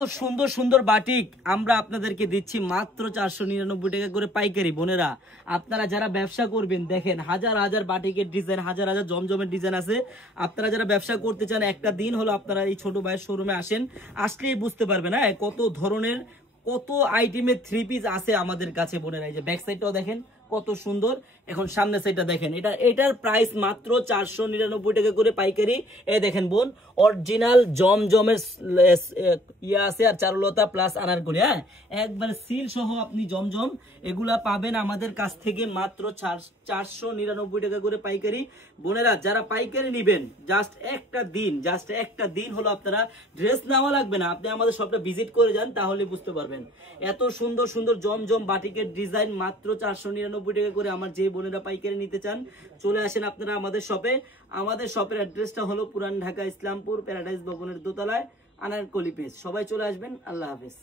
সুন্দর সুন্দর বাটিক আমরা আপনাদেরকে দিচ্ছি মাত্র 499 টাকা করে পাইকারি। বোনেরা আপনারা যারা ব্যবসা করবেন, দেখেন হাজার হাজার বাটিকের ডিজাইন, হাজার হাজার জমজমের ডিজাইন আছে। আপনারা যারা ব্যবসা করতে চান, একটা দিন হলো আপনারা এই ছোট ভাইয়ের শোরুমে আসেন, আসলেই বুঝতে পারবেন হ্যাঁ কত ধরনের কত আইটেমের থ্রি পিস আছে আমাদের কাছে। বোনেরা এই যে ব্যাক সাইডটাও দেখেন কত সুন্দর। এখন সামনের সাইডটা দেখেন, এটার প্রাইস মাত্র 499 টাকা করে পাইকারি। এই দেখেন বোন, অরিজিনাল জমজমের ইয়া আছে আর চারুলতা প্লাস আনারকলি, হ্যাঁ একবার সিল সহ আপনি জমজম এগুলা পাবেন আমাদের কাছ থেকে মাত্র 499 টাকা করে পাইকারি। বোনেরা যারা পাইকারি নিবেন, জাস্ট একটা দিন হলো আপনারা ড্রেস নেওয়া লাগবে না, আপনি আমাদের শপটা ভিজিট করে যান তাহলে বুঝতে পারবেন। এত সুন্দর সুন্দর জমজম বাটিকের ডিজাইন মাত্র 499 টাকা করে। আমার যে বোনেরা পাইকারি নিতে চান চলে আসেন আপনারা আমাদের শপে। আমাদের শপের অ্যাড্রেসটা হলো পুরান ঢাকা ইসলামপুর প্যারাডাইস ভবনের দোতলায়, আনারকলি পেজ। সবাই চলে আসবেন। আল্লাহ হাফেজ।